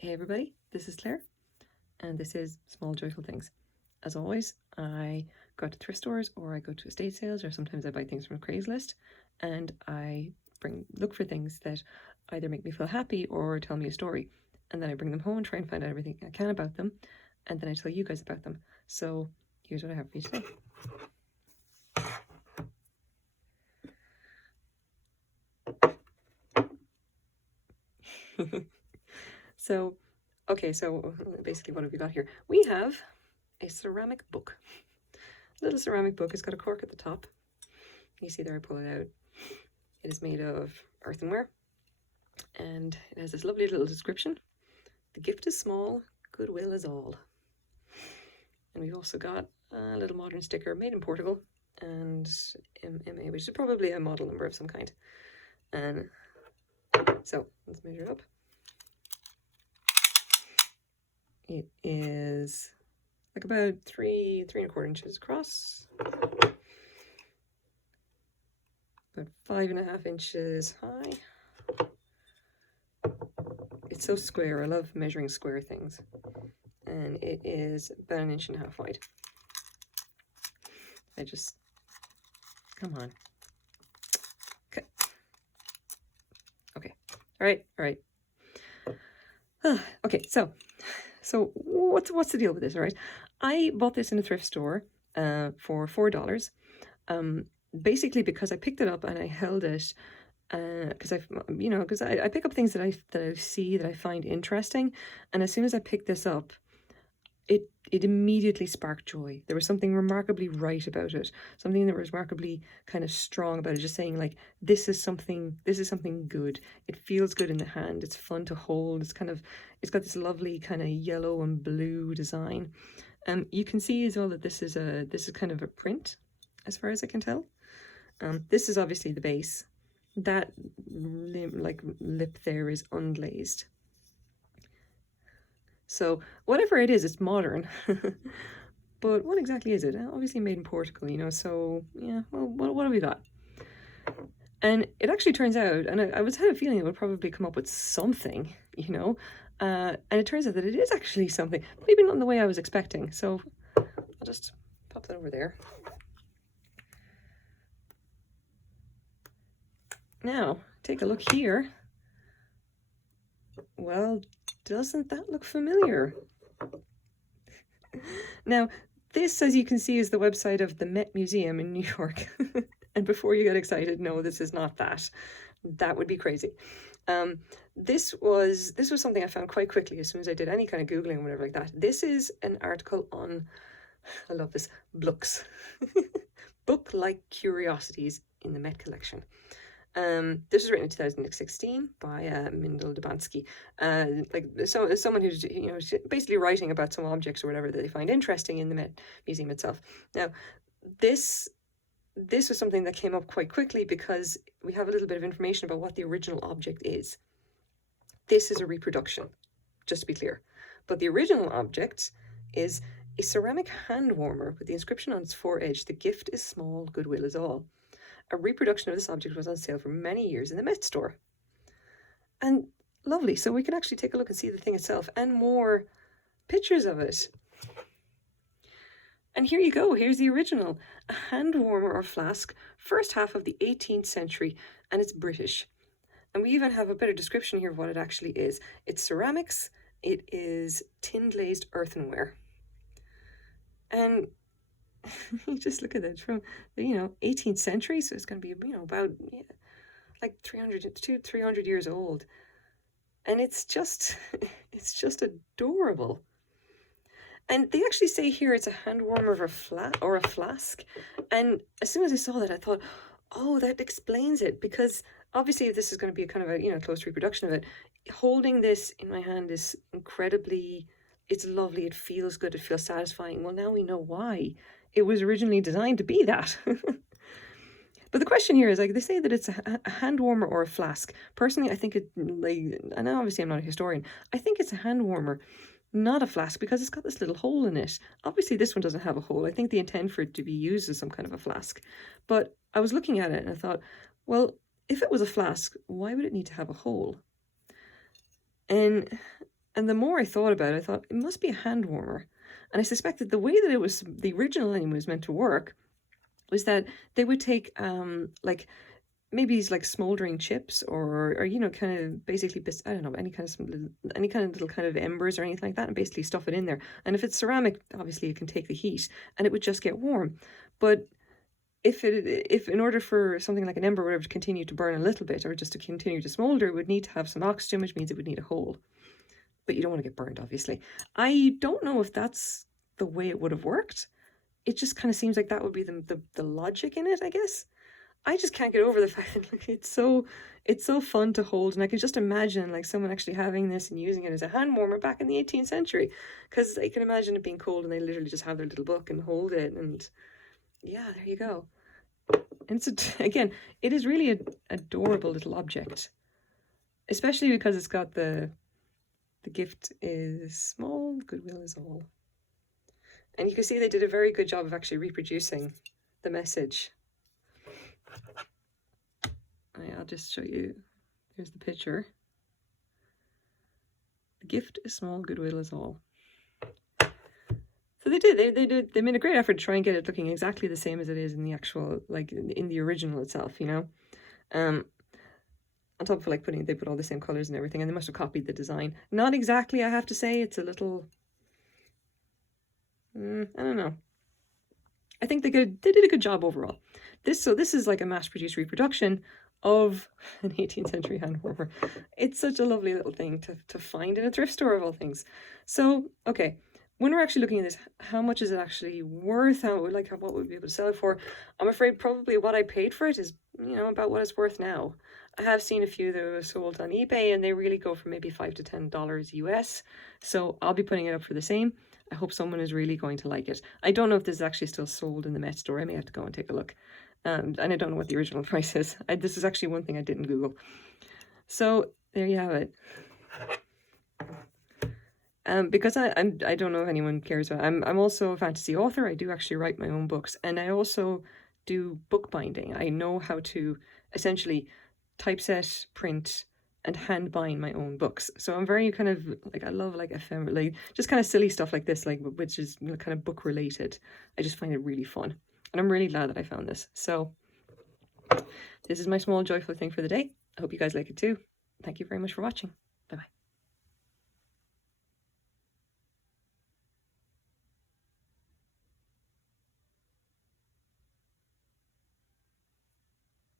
Hey everybody, this is Claire, and this is Small Joyful Things. As always, I go to thrift stores or I go to estate sales, or sometimes I buy things from Craigslist, and I look for things that either make me feel happy or tell me a story. And then I bring them home and try and find out everything I can about them, and then I tell you guys about them. So here's what I have for you today. So basically what have we got here? We have a ceramic book. A little ceramic book. It's got a cork at the top. You see there, I pull it out. It is made of earthenware, and it has this lovely little description. The gift is small, goodwill is all. And we've also got a little modern sticker made in Portugal, and MA, which is probably a model number of some kind. And so let's measure it up. It is like about 3.25 inches across, about 5.5 inches high. It's so square. I love measuring square things. And it is about 1.5 inches wide. Come on. Okay. All right. Okay, so what's the deal with this, all right? I bought this in a thrift store for $4. Basically because I picked it up and I held it because I pick up things that I see that I find interesting, and as soon as I picked this up, it immediately sparked joy. There was something remarkably right about it, something that was remarkably kind of strong about it, just saying like, this is something good. It feels good in the hand. It's fun to hold. It's got this lovely kind of yellow and blue design. You can see as well that this is kind of a print, as far as I can tell. This is obviously the base. That lip there is unglazed. So whatever it is, it's modern. But what exactly is it? Obviously made in Portugal, so yeah, well, what have we got? And it actually turns out, and I had a feeling it would probably come up with something, and it turns out that it is actually something, maybe not in the way I was expecting. So I'll just pop that over there. Now, take a look here. Well, doesn't that look familiar? Now, this, as you can see, is the website of the Met Museum in New York. And before you get excited, no, this is not that. That would be crazy. This was something I found quite quickly as soon as I did any kind of Googling or whatever like that. This is an article on, I love this, blooks. Book-like curiosities in the Met collection. This was written in 2016 by Mindel Dubansky, someone who's basically writing about some objects or whatever that they find interesting in the Met Museum itself. Now, this was something that came up quite quickly because we have a little bit of information about what the original object is. This is a reproduction, just to be clear, but the original object is a ceramic hand warmer with the inscription on its foredge: "The gift is small, goodwill is all." A reproduction of this object was on sale for many years in the Met store. And lovely, so we can actually take a look and see the thing itself and more pictures of it. And here you go, here's the original. A hand warmer or flask, first half of the 18th century, and it's British. And we even have a bit of description here of what it actually is. It's ceramics, it is tin glazed earthenware. And you just look at it from 18th century, so it's going to be about like 300 years old, and it's just adorable. And they actually say here it's a hand warmer or a flask, and as soon as I saw that, I thought, oh, that explains it, because obviously if this is going to be a kind of a close reproduction of it, holding this in my hand is it's lovely, it feels good, it feels satisfying. Well, now we know why it was originally designed to be that. But the question here is, like, they say that it's a hand warmer or a flask. Personally, I think and obviously I'm not a historian, I think it's a hand warmer, not a flask, because it's got this little hole in it. Obviously this one doesn't have a hole. I think they intend for it to be used as some kind of a flask. But I was looking at it and I thought, well, if it was a flask, why would it need to have a hole? And And the more I thought about it, I thought it must be a hand warmer. And I suspected the way that it was, the original anime was meant to work, was that they would take like maybe it's like smoldering chips or you know, kind of basically, I don't know, any kind of little kind of embers or anything like that, and basically stuff it in there. And if it's ceramic, obviously it can take the heat and it would just get warm. But if in order for something like an ember or whatever to continue to burn a little bit or just to continue to smolder, it would need to have some oxygen, which means it would need a hole. But you don't want to get burned, obviously. I don't know if that's the way it would have worked. It just kind of seems like that would be the logic in it, I guess. I just can't get over the fact that like it's so fun to hold, and I can just imagine like someone actually having this and using it as a hand warmer back in the 18th century, because I can imagine it being cold and they literally just have their little book and hold it, and yeah, there you go. And so again, it is really an adorable little object, especially because it's got the gift is small, goodwill is all. And you can see they did a very good job of actually reproducing the message. I'll just show you. Here's the picture. The gift is small, goodwill is all. So they did. They made a great effort to try and get it looking exactly the same as it is in the actual, like in the original itself, you know. On top of like they put all the same colors and everything, and they must have copied the design. Not exactly, I have to say. It's a little, I don't know. I think they did a good job overall. This is like a mass-produced reproduction of an 18th century hand warmer. It's such a lovely little thing to find in a thrift store of all things. So, okay, when we're actually looking at this, how much is it what would we be able to sell it for? I'm afraid probably what I paid for it is, you know, about what it's worth now. I have seen a few that were sold on eBay and they really go for maybe $5 to $10 US. So I'll be putting it up for the same. I hope someone is really going to like it. I don't know if this is actually still sold in the Met store. I may have to go and take a look. And I don't know what the original price is. This is actually one thing I didn't Google. So there you have it. Because I don't know if anyone cares about it. I'm also a fantasy author. I do actually write my own books, and I also do bookbinding. I know how to essentially typeset, print, and hand bind my own books. So I'm very kind of like, I love like ephemeral, like just kind of silly stuff like this, like which is kind of book related. I just find it really fun, and I'm really glad that I found this. So this is my small joyful thing for the day. I hope you guys like it too. Thank you very much for watching.